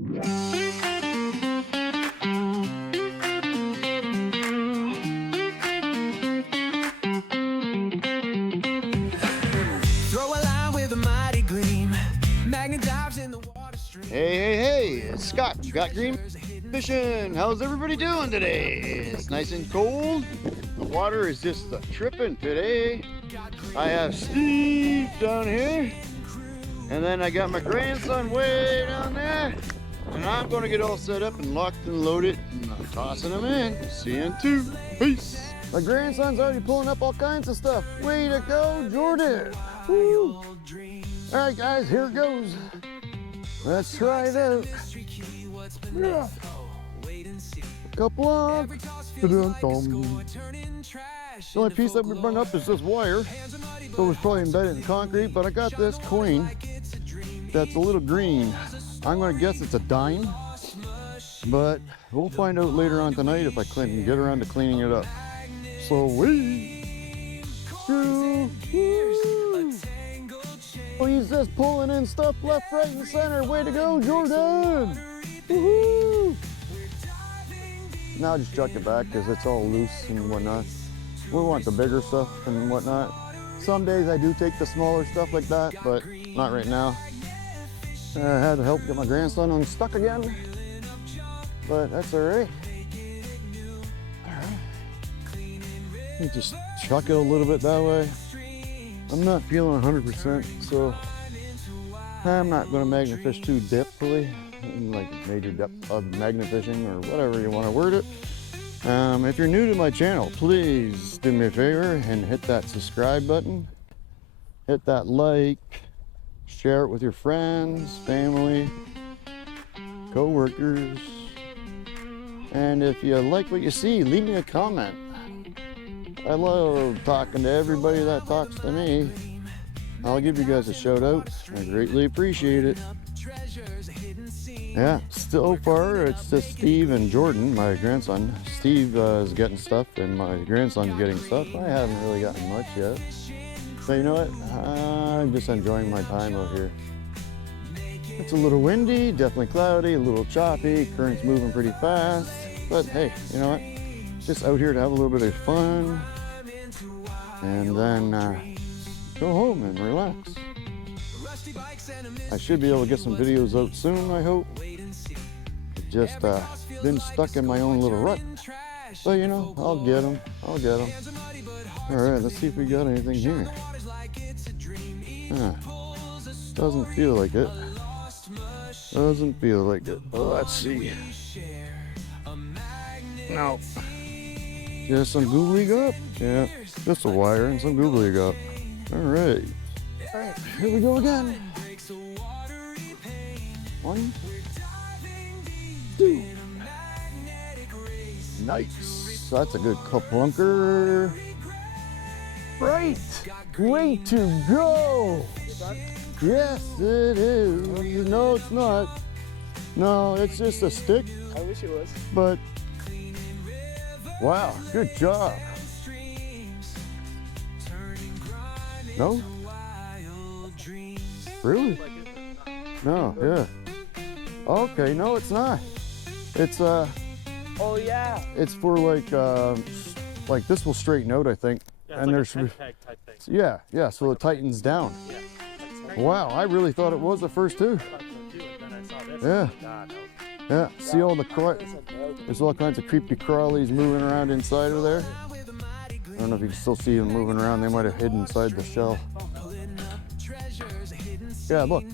Hey, it's Scott, GotGreen Mission. How's everybody doing today? It's nice and cold. The water is just tripping today. I have Steve down here, and then I got my grandson way down there, and I'm going to get all set up and locked and loaded, and I'm tossing them in. See you in 2. Peace. My grandson's already pulling up all kinds of stuff. Way to go, Jordan. Woo. All right, guys, here it goes. Let's try it out. Yeah. Couple of. The only piece that we bring up is this wire. So it's probably embedded in concrete, but I got this coin that's a little green. I'm going to guess it's a dime, but we'll find out later on tonight if I can get around to cleaning it up. So he's just pulling in stuff left, right, and center. Way to go, Jordan! Woohoo! Now just chuck it back because it's all loose and whatnot. We want the bigger stuff and whatnot. Some days I do take the smaller stuff like that, but not right now. I had to help get my grandson unstuck again, but that's all right. You just chuck it a little bit that way. I'm not feeling 100%, so I'm not going to magnifish too deeply, like major depth of magnifishing or whatever you want to word it. If you're new to my channel, please do me a favor and hit that subscribe button, hit that like, share it with your friends, family, co-workers, and if you like what you see, leave me a comment. I love talking to everybody that talks to me. I'll give you guys a shout out. I greatly appreciate it. Yeah, so far it's just Steve and Jordan, my grandson. Steve is getting stuff and my grandson's getting stuff. I haven't really gotten much yet. So you know what? I'm just enjoying my time out here. It's a little windy, definitely cloudy, a little choppy, current's moving pretty fast. But hey, you know what? Just out here to have a little bit of fun and then go home and relax. I should be able to get some videos out soon, I hope. Just been stuck in my own little rut. So you know, I'll get them. All right, let's see if we got anything here. Doesn't feel like it. Oh, let's see. No. Just some googly gop? Yeah, just a wire and some googly gop. All right, here we go again. 1, 2. Nice. That's a good clunker. Right. Way to go. Yes, it is. No, it's not. No, it's just a stick. I wish it was. But wow, good job. No? Really? No, yeah. Okay, no, it's not. It's oh yeah. It's for like this will straighten out, I think. Yeah, and like there's a tent peg type thing. yeah, so it tightens down. Yeah. Wow, I really thought it was at first too. I thought so too, and then I saw this. Yeah. Oh, God, Yeah, see all the there's all kinds of creepy crawlies moving around inside of there. I don't know if you can still see them moving around. They might have hidden inside the shell. Yeah, look.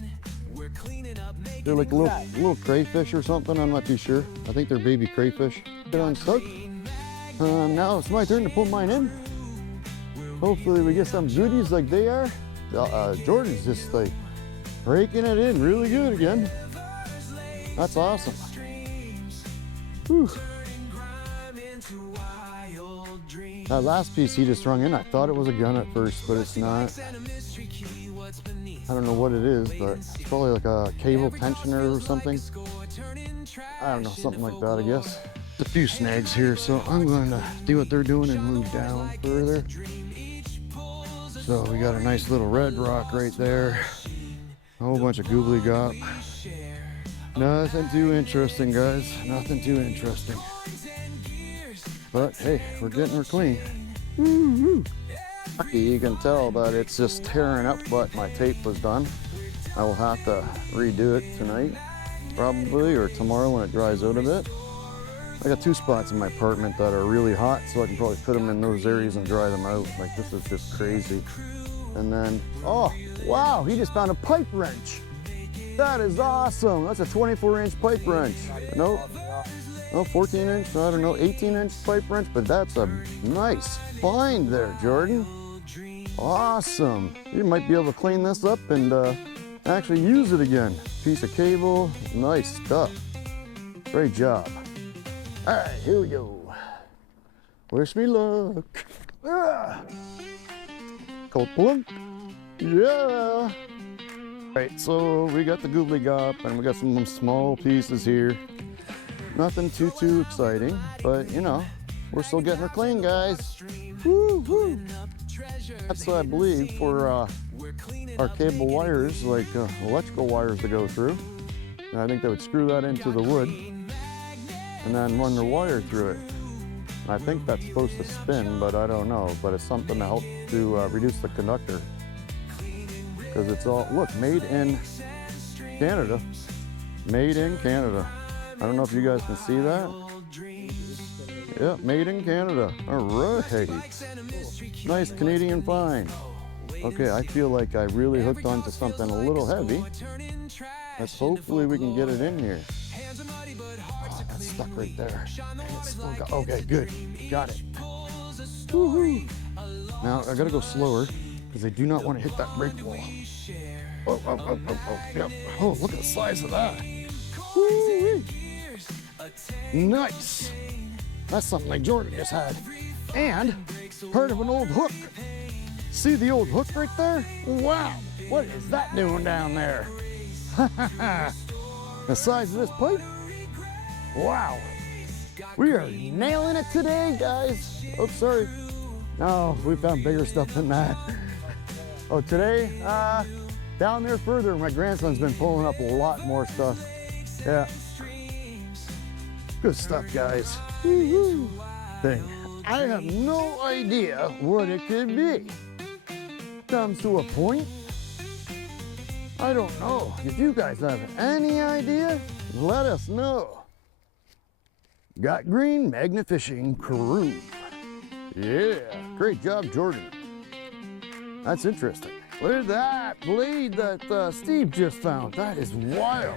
They're like little crayfish or something. I'm not too sure. I think they're baby crayfish. Get unstuck. Now it's my turn to put mine in. Hopefully we get some goodies like they are. Jordan's just like breaking it in really good again. That's awesome. Whew. That last piece he just rung in, I thought it was a gun at first, but it's not. I don't know what it is, but it's probably like a cable tensioner or something. I don't know, something like that, I guess. There's a few snags here, so I'm going to do what they're doing and move down further. So we got a nice little red rock right there. A whole bunch of googly gop. Nothing too interesting, guys. Nothing too interesting. But hey, we're getting her clean. Woo-hoo. You can tell that it's just tearing up, but my tape was done. I will have to redo it tonight, probably, or tomorrow when it dries out a bit. I got 2 spots in my apartment that are really hot, so I can probably put them in those areas and dry them out. Like, this is just crazy. And then, oh, wow, he just found a pipe wrench. That is awesome. That's a 24-inch pipe wrench. Nope. No, 14-inch, I don't know, 18-inch pipe wrench, but that's a nice find there, Jordan. Awesome. You might be able to clean this up and actually use it again. Piece of cable, nice stuff. Great job. All right, here we go. Wish me luck. Ah. Cold plunk. Yeah. All right, so we got the goobly gop and we got some small pieces here. Nothing too exciting, but you know, we're still getting her clean, guys. Woo-hoo. That's, I believe, for our cable wires, like electrical wires to go through. And I think they would screw that into the wood and then run their wire through it. And I think that's supposed to spin, but I don't know. But it's something to help to reduce the conductor. Because it's all, look, made in Canada. Made in Canada. I don't know if you guys can see that. Yeah, made in Canada. All right. Nice Canadian find. Okay, I feel like I really hooked onto something a little heavy. Let's hopefully we can get it in here. Oh, that's stuck right there. Okay, good. Got it. Woohoo. Now I gotta go slower because I do not want to hit that brake wall. Oh, yep. Oh, look at the size of that. Woo-wee. Nice. That's something like Jordan just had. And part of an old hook. See the old hook right there? Wow, what is that doing down there? The size of this pipe? Wow. We are nailing it today, guys. Oh, sorry. No, we found bigger stuff than that. Oh, today, down there further, my grandson's been pulling up a lot more stuff. Yeah. Good stuff, guys. Woo-hoo. Thing. I have no idea what it could be. Comes to a point. I don't know. If you guys have any idea, let us know. GotGreen Magnifishing Crew. Yeah, great job, Jordan. That's interesting. Look at that blade that Steve just found. That is wild.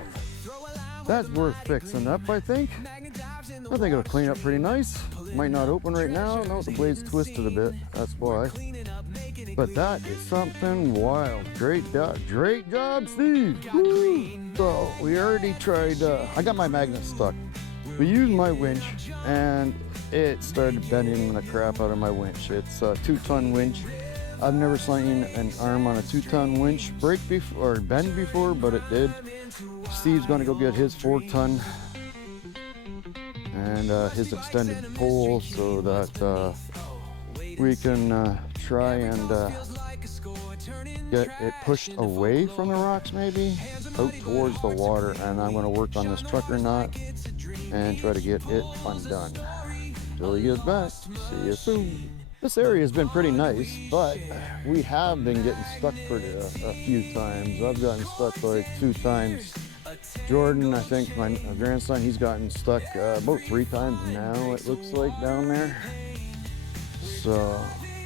That's worth fixing up, I think. I think it'll clean up pretty nice. Might not open right now. No, the blade's twisted a bit. That's why. But that is something wild. Great job, Steve. Woo. So we already tried. I got my magnet stuck. We used my winch, and it started bending the crap out of my winch. It's a 2-ton winch. I've never seen an arm on a 2-ton winch break before or bend before, but it did. Steve's going to go get his 4-ton and his extended pole so that we can try and get it pushed away from the rocks, maybe out towards the water. And I'm going to work on this trucker knot and try to get it undone until he gets back. See you soon. This area has been pretty nice, but we have been getting stuck pretty a few times. I've gotten stuck like 2 times. Jordan, I think my grandson, he's gotten stuck about 3 times now, it looks like, down there. So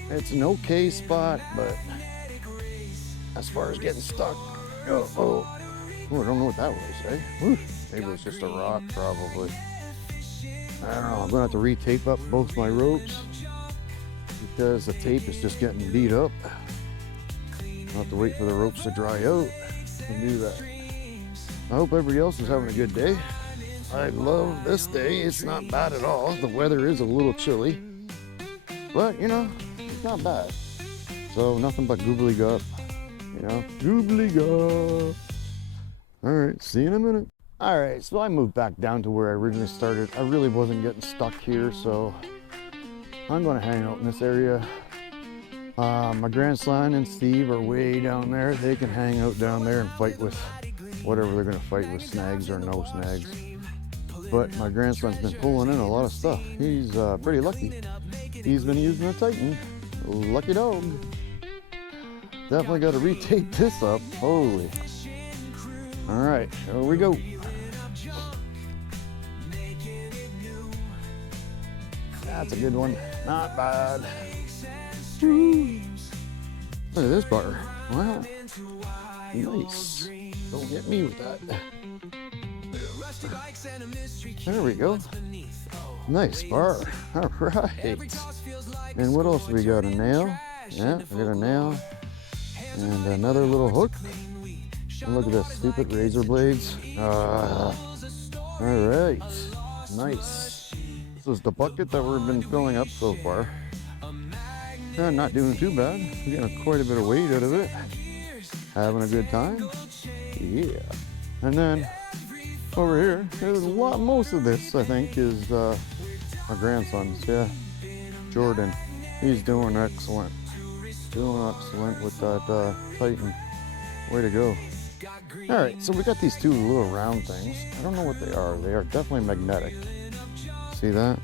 it's an okay spot, but as far as getting stuck, oh, I don't know what that was, eh? Whew. Maybe it was just a rock, probably. I don't know, I'm gonna have to re-tape up both my ropes because the tape is just getting beat up. I'll have to wait for the ropes to dry out and do that. I hope everybody else is having a good day. I love this day. It's not bad at all. The weather is a little chilly, but you know, it's not bad. So nothing but goobly gup, you know, goobly gup. All right, see you in a minute. All right, so I moved back down to where I originally started. I really wasn't getting stuck here, so I'm gonna hang out in this area. My grandson and Steve are way down there. They can hang out down there and fight with whatever they're gonna fight with, snags or no snags. But my grandson's been pulling in a lot of stuff. He's pretty lucky. He's been using a Titan. Lucky dog. Definitely got to retape this up. Holy. All right, here we go. That's a good one. Not bad. Woo. Look at this bar. Wow. Nice. Don't get me with that. There we go. Nice bar. All right. And what else we got? A nail? Yeah, we got a nail. And another little hook. And look at this, stupid razor blades. All right. Nice. This is the bucket that we've been filling up so far. Not doing too bad. We're getting quite a bit of weight out of it. Having a good time. Yeah. And then over here, there's a lot. Most of this, I think, is my grandson's. Yeah, Jordan. He's doing excellent. Doing excellent with that Titan. Way to go. All right, so we got these two little round things. I don't know what they are. They are definitely magnetic. See that?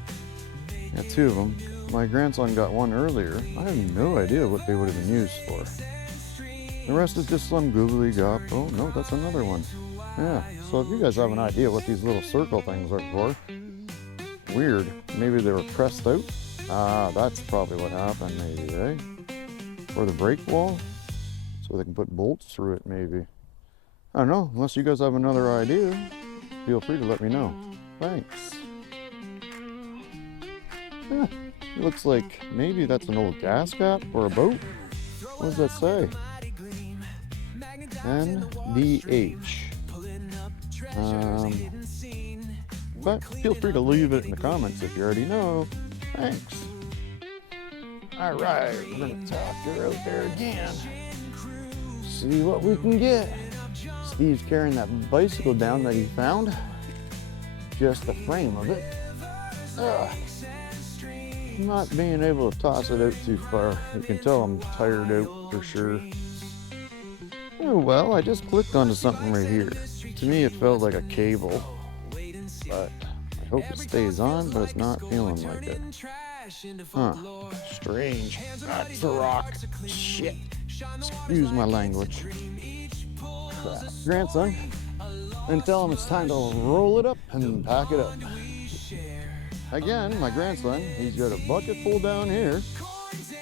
Got two of them. My grandson got one earlier. I have no idea what they would have been used for. The rest is just some googly gop. Oh no, that's another one. Yeah, so if you guys have an idea what these little circle things are for, weird. Maybe they were pressed out. Ah, that's probably what happened maybe, right? Or the brake wall, so they can put bolts through it maybe. I don't know, unless you guys have another idea, feel free to let me know. Thanks. Yeah, it looks like maybe that's an old gas cap for a boat. What does that say? NDH. But feel free to leave it in the comments if you already know. Thanks. All right, we're gonna toss her out there again. See what we can get. Steve's carrying that bicycle down that he found. Just the frame of it. Not being able to toss it out too far. You can tell I'm tired out for sure. Oh well, I just clicked onto something right here. To me it felt like a cable. But I hope it stays on, but it's not feeling like it. Huh. Strange. That's a rock. Shit. Excuse my language. Crap. Grandson. And tell him it's time to roll it up and pack it up. Again, my grandson, he's got a bucket full down here.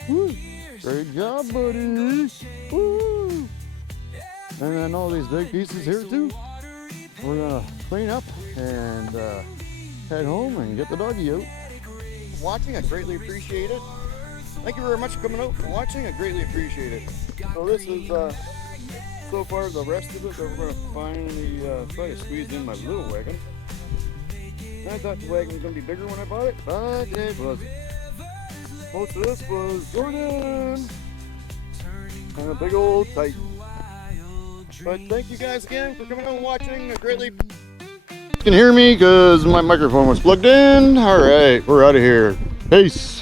Woo. Great job, buddy. Woo. And then all these big pieces here too. We're gonna clean up and head home and get the doggy out. Watching, I greatly appreciate it. Thank you very much for coming out and watching. I greatly appreciate it. So this is so far the rest of it that we're gonna finally try to squeeze in my little wagon. I thought the wagon was gonna be bigger when I bought it, but it wasn't. Most of this was Jordan and a big old Titan. But thank you guys again for coming out and watching. I greatly. You can hear me because my microphone was plugged in. All right, we're out of here. Peace.